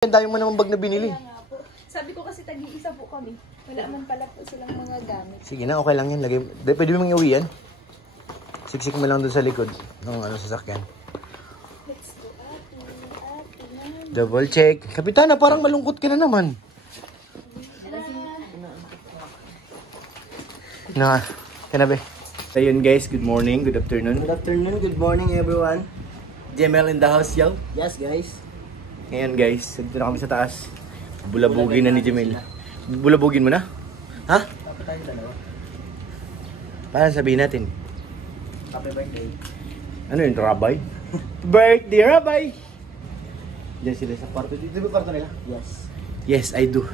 Ang dami mo namang bag na binili. Sabi ko kasi tag-iisa po kami. Wala man pala po silang mga gamit. Sige na, okay lang yan. Lagay, pwede mo iuwi yan. Siksik mo lang doon sa likod ng sasakyan. Let's go, ate. Double check. Kapitana, parang malungkot ka na naman. Na, kanabe. Ayun guys, good morning, good afternoon. Good afternoon, good morning everyone. JML in the house, yo. Yes guys. Ngayon guys, dito na kami sa taas. Bulabugin na ni Jamil. Bulabugin mo na? Ha? Tapos tayo dalawa. Paano sabihin natin? Happy birthday. Ano yun, Rabay? Birthday, Rabay! Diyan sila sa kwarto. Dito ba kwarto nila? Yes. Yes, I do.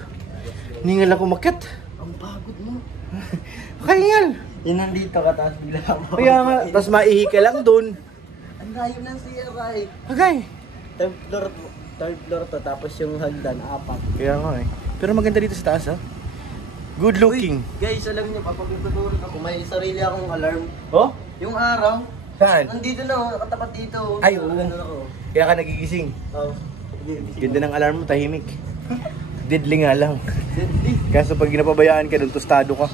Ningal ako makit. Ang pagod mo. Kaingal! Yun nandito ka, tapos bigla ako. Kaya nga, tapos maihi ka lang dun. Ang layo ng CRI. Okay. Third floor to, tapos yung hagdan, 4. Kaya nga eh. Pero maganda dito sa taas ha. Good looking. Guys, alam niyo, kapag tutulog ako, may sarili akong alarm. Oh? Yung araw, Saan? nandito na, nakatapat dito. Ay, oo. Ganun ako. Kaya ka nagigising. Oh. Ganda ng alarm mo, tahimik. Deadly nga lang. Deadly. Kaso pag ginapabayaan ka, dun tostado ka.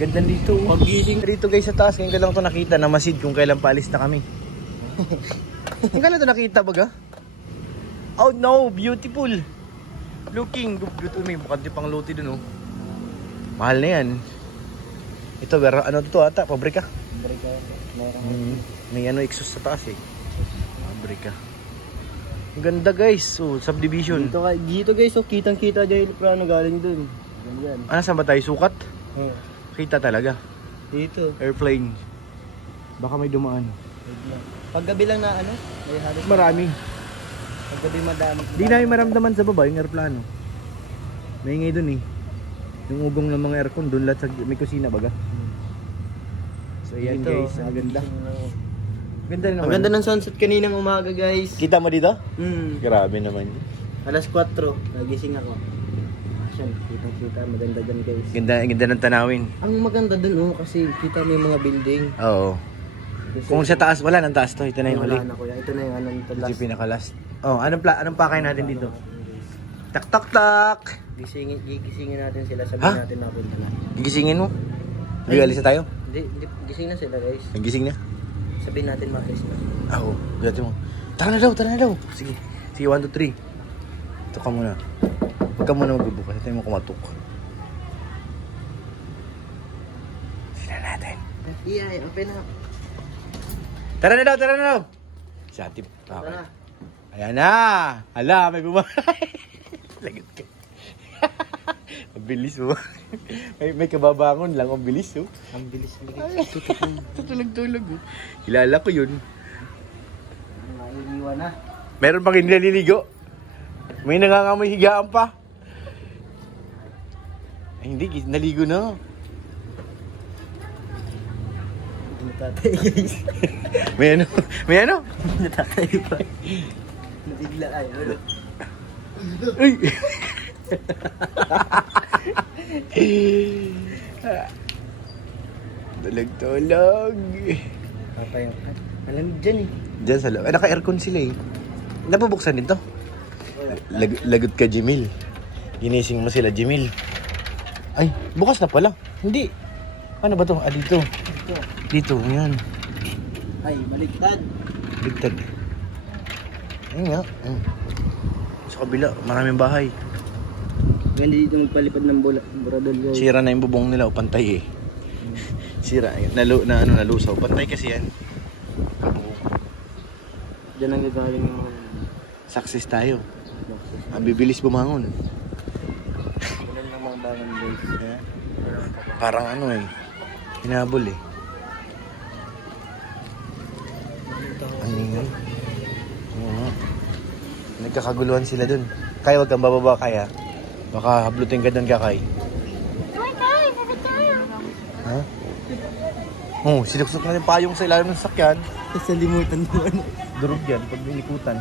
Ganda dito. Pag-gising. Dito guys sa taas, ngayon ka lang ito nakita na masid kung kailan paalis na kami. Ngayon ka lang ito nakita baga? Oh no, beautiful. Looking, beautiful. May bukad pang luti dun oh. Mahal na yan. Ito, pero ano to ata, pabrika. May ano exhaust sa taas eh. Pabrika. Ang ganda guys, oh, subdivision. Dito guys, oh, kitang-kita dyan yung plano galing dun. Ganyan. Ano, saan ba tayo? Sukat? Oh. Kita talaga. Dito. Airplane. Baka may dumaan. Paggabi lang na ano, may halos Marami. paggabi madami. Di namin maramdaman sa baba yung aeroplano. May ingay dun eh. Yung ugong ng mga aircon, dun lahat sa may kusina baga. So yan Dito, guys, ang ganda. Ganda rin Ang naman. ganda ng sunset kaninang umaga guys. Kita mo dito? Grabe naman. Alas 4, nagising ako. Asyan, kitang-kita, maganda dyan guys. Ganda ng tanawin. Ang maganda dun oh, kasi kita mo yung mga building. Oo. Kasi, Kung sa taas, wala nang taas to. Ito na yung huli. wala na kuya. Ito na yung anong Ito yung pinaka-last. Oh, anong pakay natin dito? Tak tak tak. Gigisingin natin sila, Ha? sabihin natin na punta na. Gigisingin mo? Gigalis na tayo? Hindi, gising na sila guys. Nagising na? Sabihin natin maalis na. Oo, gati mo. Tara na daw. Sige. Sige, 1, 2, 3. Ito ka muna. Huwag ka muna magbubukas. Ito mo kumatok. Sila natin. Yeah, open na. Tara na daw. Si Ate. Tara na. Ayan na. Hala, may bumahay. Lagot ka. Ang bilis mo. may kababangon lang. Ang bilis oh. Ang bilis nila. Tutulog. Oh. Kilala ko yun. Nailiwan na. Meron pang hindi naliligo. May nangangamoy higaan pa. Ay, hindi, naligo na. Natatay guys. May ano? Natatay pa. Nabigla ay. Ano? Uy! Tulog. Papay. Malamig dyan eh. Diyan sa loob. Naka-aircon sila eh. Napabuksan din to. Lagot ka, Jimil. Ginising mo sila, Jimil. Ay, bukas na pala. Hindi. Ano ba to? Ah, dito. Dito, yan. Ay, baliktad. Ligtad. Ayun nga. Sa kabila, maraming bahay. Ganda dito magpalipad ng buradol guys. Sira na yung bubong nila o pantay eh. Sira. Nalusaw. Pantay kasi yan. Diyan ang gagaling yung Success tayo. Ang bibilis bumangon. ulan ng mga bangon guys. Yeah. Parang ano eh. Hinabol eh. Ang ingay. Oo nga. Nagkakaguluhan sila dun. Kaya wag kang bababa kaya. Baka hablutin ka dun kakay. Ha? Oh, sinuksok na yung payong sa ilalim ng sakyan. Sa limutan mo ano. Durog yan pag binikutan.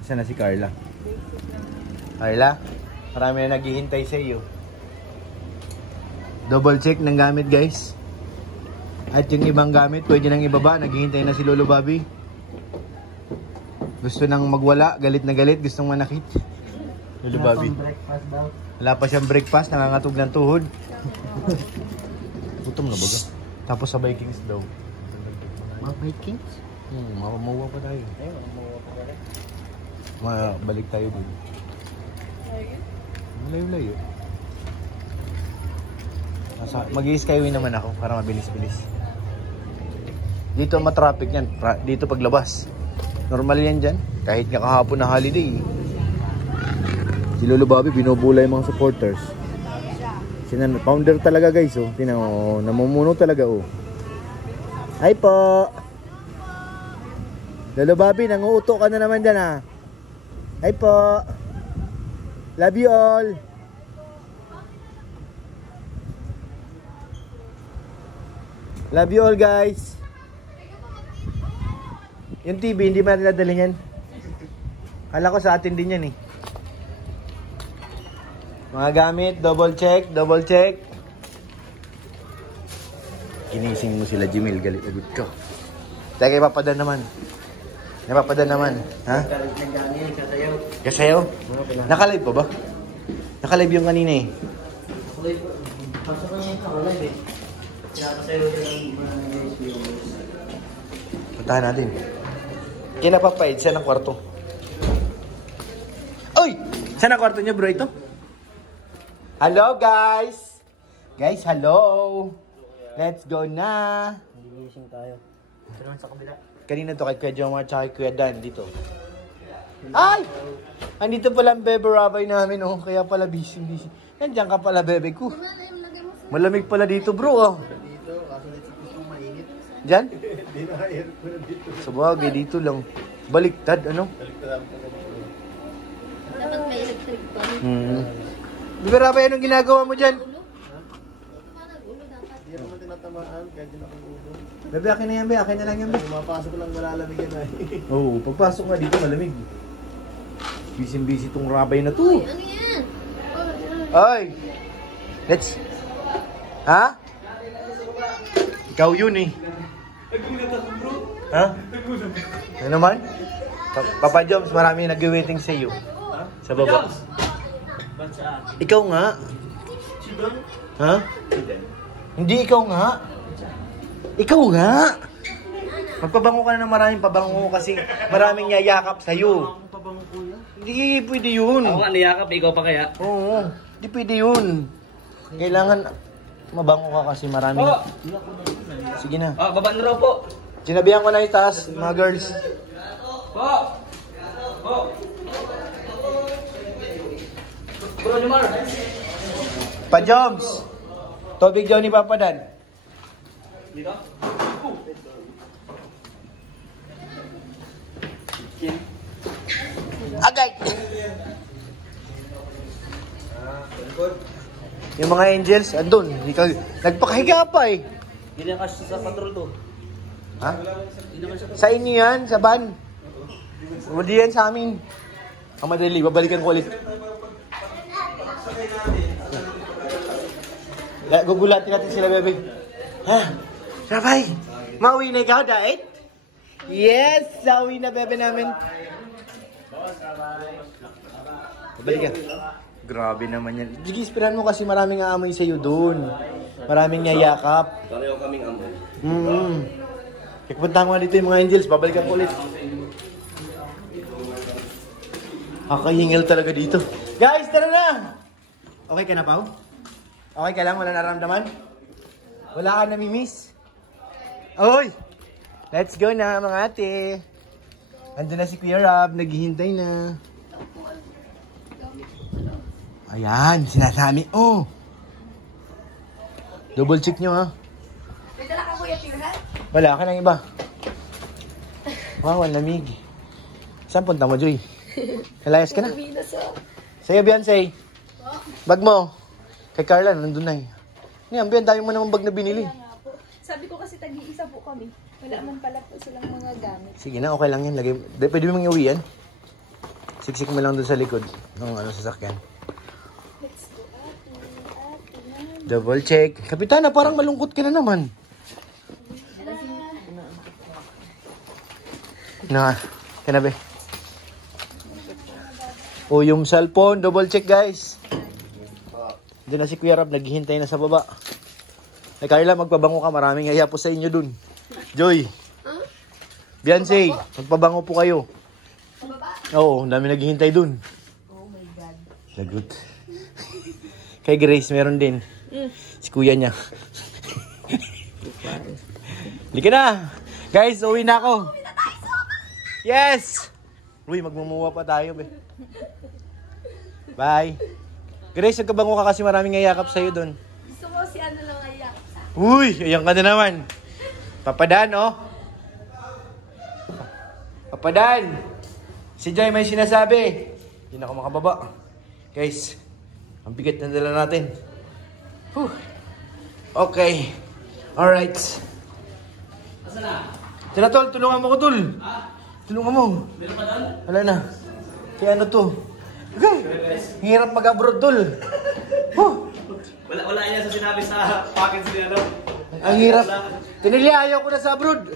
Isa na si Carla. Carla, marami na naghihintay sa iyo. Double check ng gamit guys. At yung ibang gamit, pwede nang ibaba. Naghihintay na si Lolo Bobby. Gusto nang magwala, galit na galit, gustong manakit. Lolo Bobby. Breakfast daw. Wala pa siyang breakfast, nangangatog ng tuhod. Gutom na baga. Tapos sa Vikings daw. Mga Vikings? Mamamuwa pa tayo. Ay, mamuha pa pala. Balik tayo dun. Malayo-layo. Mag-i-skyway naman ako para mabilis-bilis. Dito matraffic yan. Dito paglabas. Normal yan dyan. Kahit nga kahapon na holiday. Si Lolo Bobby binubulay mga supporters. Founder talaga guys. Oh. Tingnan mo. Namumuno talaga. Oh. Hi po. Lolo Bobby, nanguuto ka na naman dyan ha. Hi po. Love you all. Love you all guys. Yung TV, hindi ba natin nadalhin yan? Kala ko sa atin din yan eh. Mga gamit, double check, double check. Ginising mo sila Jimil, galit agad ka. Teka, ipapadan naman. Napapadan naman. Ha? Kasayaw. Kasayaw? Nakalive pa ba? Nakalive yung kanina eh. Pasok na yung nakalive eh. Kasayaw din ang mga viewers. Puntahan natin. Kinapapait, saan ang kwarto? Uy! Saan ang kwarto niya bro ito? Hello guys! Guys, hello! Let's go na! Gigising tayo. Ito naman sa kabila. Kanina to kay Kuya Jomar at kay Kuya Dan dito. Ay! Andito pala ang bebe rabay namin oh. Kaya pala busy. Nandiyan ka pala bebe ko. Malamig pala dito bro oh. Dito, kaso nagsipis mo mainit. Diyan? Hindi na aircon dito. Sa bagay dito lang. Baliktad ano? Dapat may electric pa. Bebe rabay anong ginagawa mo dyan? Hindi naman tinatamaan, kahit din akong ulo. Bebe akin na yan be. Akin na lang yan be. Pumapasok lang malalamig yan ay. Oo, pagpasok nga dito malamig. Busy tong rabay na to. Ano yan? Ay! Let's... Ha? Ikaw yun eh. Ha? Ano naman? Papa Joms, marami nag-waiting sa iyo. Sa baba. Ikaw nga. Ha? Hindi ikaw nga. Ikaw nga. Magpabango ka na ng maraming pabango kasi maraming yayakap sa'yo. Hindi pwede yun. Ako nga niyakap, ikaw pa kaya? Oo, hindi pwede yun. Kailangan mabango ka kasi maraming... Sige na. Baba na raw po. Sinabihan ko na itaas, mga girls. Bro, Jomar. Pa-Joms! Tubig daw ni Papa Dan. Dito? Agay! Yung mga angels, andun. Nagpakahiga pa eh. Hindi na kasi sa patrol to. Ha? Sa inyo yan, sa van. Hindi yan sa amin. Ang madali, babalikan ko ulit. Gugulatin natin sila, bebe. Ha? Sabay! Mauwi na ikaw, diet? Yes! Sauwi na, bebe namin. Babalikan. Grabe naman yan. Sige, ispiran mo kasi maraming aamoy sa'yo dun. Maraming yayakap. Pareho kaming amoy. Puntahan ko nga dito yung mga angels. Babalikan ko ulit. Kakahingil talaga dito. Guys, tara na! Okay ka na, Pao? Okay ka lang? Wala nararamdaman? Wala ka namimiss? Oy! Let's go na, mga ate. Andun na si Kuya Rob. Naghihintay na. Ayan, sinasabi. Oh! Double check nyo, ha? May dala ka Kuya Tirhan? Wala ka ng iba. Wow, ang lamig. Saan punta mo, Joy? Nalayas ka na? Sa'yo, Beyonce. Bag mo. Kay Carla, nandun na eh. Yan, Beyonce, dami mo naman bag na binili. Sabi ko kasi tagi-isa po kami. Wala man pala po silang mga gamit. Sige na, okay lang yan. Pwede mo mang iuwi yan. Siksik mo lang dun sa likod ng sasakyan. Let's go, ate. Double check. Kapitana, parang malungkot ka na naman. Na, kanabe. O yung cellphone, double check guys. Diyan na si Kuya Rab, naghihintay na sa baba. Ay Carla, magpabango ka. Maraming haya po sa inyo dun. Joy. Beyonce, magpabango po kayo. Oo, dami naghihintay dun. Oh my God. Lagot. Kay Grace, meron din. Si kuya niya. Lika na. Guys, uwi na ako. Yes! Uy, magmumuha pa tayo, be. Bye. Grace, nagkabango ka kasi maraming ngayakap sa'yo dun. Gusto ko si ano lang ayak. Uy, ayan ka na naman. Papadan, oh. Papadan. Si Joy may sinasabi. Hindi na ako makababa. Guys, ang bigat na dala natin. Whew. Okay. Alright. Asa na? Tira, tol. Tulungan mo ko, tol. Tulungan mo. Meron pa doon? Wala na. Kaya ano to? Okay. Hirap mag-abroad, tol. Huh. Wala niya sa sinabi sa package niya, no? Ang hirap. Tinilya, ayaw ko na sa abroad.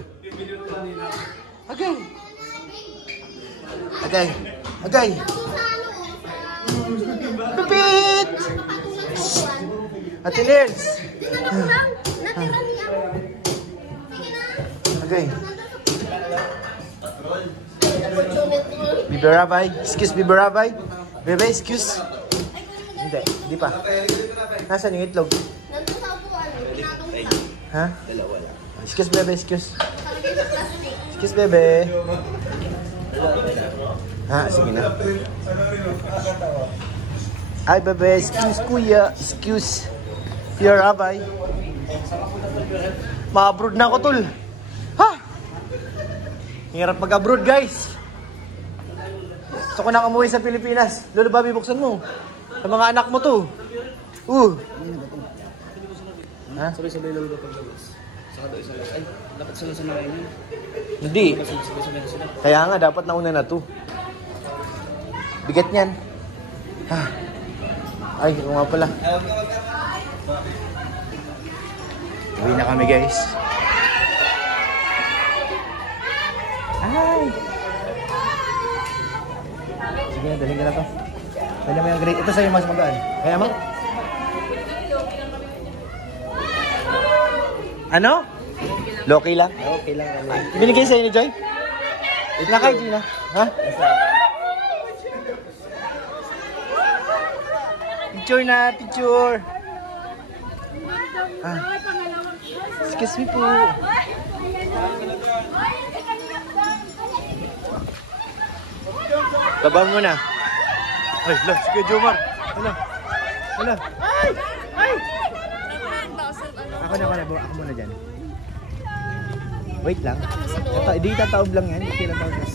Okay. Okay. Okay. Pipit! Ate Lils. Okay. Biberabay. Excuse Biberabay. Bebe, excuse. Hindi, hindi pa. Nasaan yung itlog? Ha? Excuse Bebe, excuse. Excuse Bebe. Ha, sige na. Ay, Bebe, excuse kuya. Excuse. Your rabbi. Ma-abroad na ako, tol. Ha? Hirap mag-abroad, guys. Gusto ko na umuwi sa Pilipinas. Lolo Bobby, buksan mo. Sa mga anak mo to. Ha? Sabay-sabay lang daw paglabas. Saka daw isa lang. Ay, dapat sila sa mga inyo. Hindi. Sabay-sabay na sila. Kaya nga, dapat nauna na to. Bigat niyan. Ha? Ay, ito nga pala. Uwi na kami, guys. Ay! Sige na, dalhin ka na to. Pwede mo yung grade. Ito sa'yo mas magaan. Kaya mo? Ano? Loki lang? Okay lang. Binigay sa'yo ni Joy? Na kay Gina? Ha? Picture na, picture. Ah. Excuse me po. Tabang mo na. Ay, lang, sige, Jomar. Ano? Ano? Ay! Ay! Ako muna dyan. Wait lang. Di tataob lang yan. Hindi lang taob lang.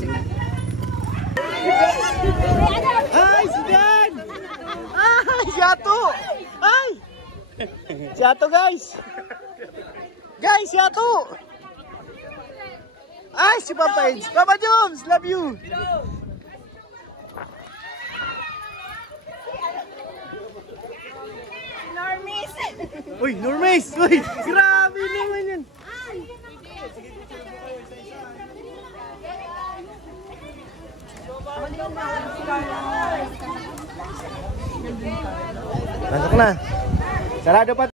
Ay, si Dan! Ay, si Ato! Ay! Si Ato, guys! Guys, si Ato! Ay, si Papa Eds! Papa Joms! Love you! Normis! Uy, Normis! Uy, grabe naman yan! Pasok na. Sarado pa.